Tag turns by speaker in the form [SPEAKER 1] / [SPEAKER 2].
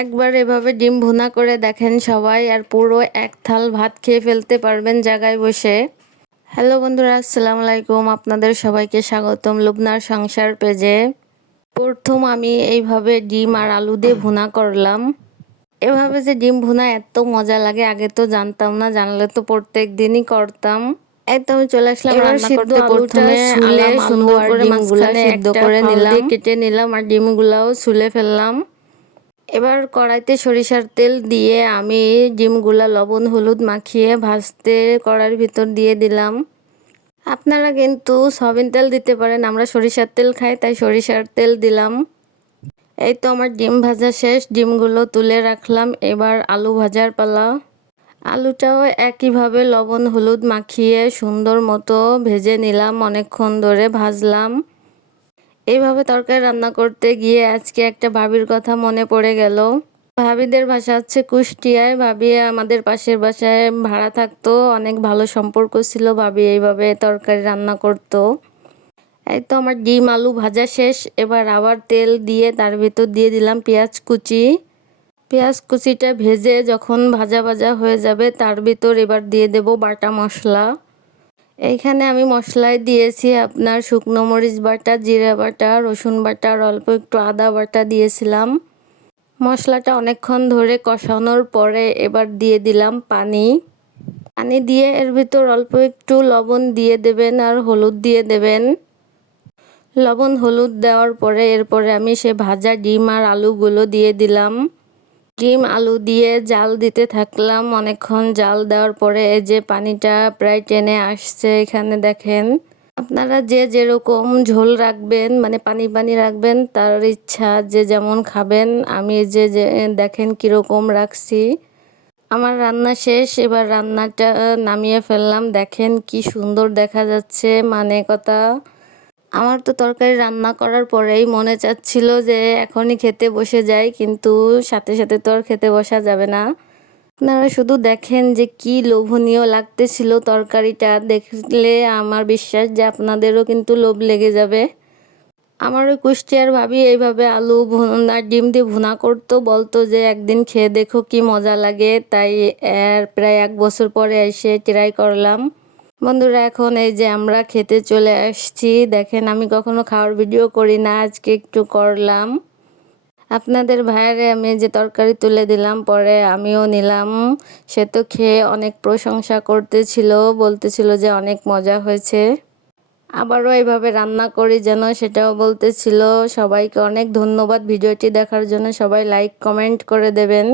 [SPEAKER 1] একবার এভাবে ডিম ভুনা করে দেখেন সবাই আর পুরো এক থাল ভাত খেয়ে ফেলতে পারবেন জায়গায় বসে। হ্যালো বন্ধুরা আসসালামু আলাইকুম। আপনাদের সবাইকে স্বাগতম লুবনার সংসার পেজে। প্রথম আমি এইভাবে ডিম আর আলু দিয়ে ভুনা করলাম। এভাবে যে ডিম ভুনা এত মজা লাগে আগে তো জানতাম না জানলে তো প্রত্যেক দিনই করতাম আমি চলে আসলাম রান্না করতে। প্রথমে
[SPEAKER 2] ছুলে সুন্দর করে মাঝখানে
[SPEAKER 1] সিদ্ধ করে নিলাম। কেটে নিলাম আর ডিমগুলাও ছুলে ফেললাম। এবার কড়াইতে সরিষার তেল দিয়ে আমি ডিমগুলা লবণ, হলুদ মাখিয়ে ভাজতে কড়াইয়ের ভিতর দিয়ে দিলাম। আপনারা কিন্তু সয়াবিন তেল দিতে পারেন, আমরা সরিষার তেল খাই, তাই সরিষার তেল দিলাম। এই তো আমার ডিম ভাজা শেষ, ডিমগুলো তুলে রাখলাম। এবার আলু ভাজার পালা। আলুটাও একইভাবে লবণ, হলুদ মাখিয়ে সুন্দর মতো ভেজে নিলাম, অনেকক্ষণ ধরে ভাজলাম। এইভাবে তরকারি রান্না করতে গিয়ে আজকে একটা ভাবির কথা মনে পড়ে গেল। ভাবিদের বাসা হচ্ছে কুষ্টিয়ায়। ভাবি আমাদের পাশের বাসায় ভাড়া থাকতো, অনেক ভালো সম্পর্ক ছিল ভাবি এইভাবে তরকারি রান্না করতো। এই তো আমার ডিম আলু ভাজা শেষ, এবার আবার তেল দিয়ে তার ভিতর দিয়ে দিলাম পেঁয়াজ কুচি। পেঁয়াজ কুচিটা ভেজে যখন ভাজা ভাজা হয়ে যাবে, তার ভিতর এবার দিয়ে দেব বাটা মশলা। এইখানে আমি মশলায় দিয়েছি, আপনার শুকনো মরিচ বাটা, জিরা বাটা, রসুন বাটা, আর অল্প একটু আদা বাটা দিয়েছিলাম। মশলাটা অনেকক্ষণ ধরে কষানোর পরে এবার দিয়ে দিলাম পানি। পানি দিয়ে এর ভিতর অল্প একটু লবণ দিয়ে দেবেন আর হলুদ দিয়ে দেবেন। লবণ হলুদ দেওয়ার পরে এরপরে আমি সে ভাজা ডিম আর আলুগুলো দিয়ে দিলাম। ডিম, আলু দিয়ে জাল দিতে থাকলাম। অনেকক্ষণ জাল দেওয়ার পরে এই যে পানিটা প্রায় টেনে আসছে এখানে দেখেন। আপনারা যে যেরকম ঝোল রাখবেন মানে পানি পানি রাখবেন, তার ইচ্ছা যে যেমন খাবেন, আমি যে যে দেখেন কীরকম রাখছি। আমার রান্না শেষ, এবার রান্নাটা নামিয়ে ফেললাম। দেখেন কি সুন্দর দেখা যাচ্ছে মানে কথা। আমার তো তরকারি রান্না করার পরেই মনে চাচ্ছিল যে এখনই খেতে বসে যাই, কিন্তু সাথে সাথে তো আর খেতে বসা যাবে না। আপনারা শুধু দেখেন যে কি লোভনীয় লাগতেছিল তরকারিটা, দেখলে আমার বিশ্বাস যে আপনাদেরও কিন্তু লোভ লেগে যাবে। আমার ওই কুষ্টিয়ার ভাবি এইভাবে আলু ভুনা ডিম দিয়ে ভুনা করতো, বলতো যে একদিন খেয়ে দেখো কি মজা লাগে, তাই এর প্রায় এক বছর পরে এসে ট্রাই করলাম। বন্ধুরা, এখন এই যে আমরা খেতে চলে আসছি। দেখেন, আমি কখনো খাওয়ার ভিডিও করি না, আজকে একটু করলাম। আপনাদের ভাইয়ারে আমি যে তরকারি তুলে দিলাম, পরে আমিও নিলাম। সে তো খেয়ে অনেক প্রশংসা করতেছিল, বলতেছিল যে অনেক মজা হয়েছে। আবারও এইভাবে রান্না করি যেন সেটাও বলতেছিল। সবাইকে অনেক ধন্যবাদ ভিডিওটি দেখার জন্য। সবাই লাইক কমেন্ট করে দেবেন।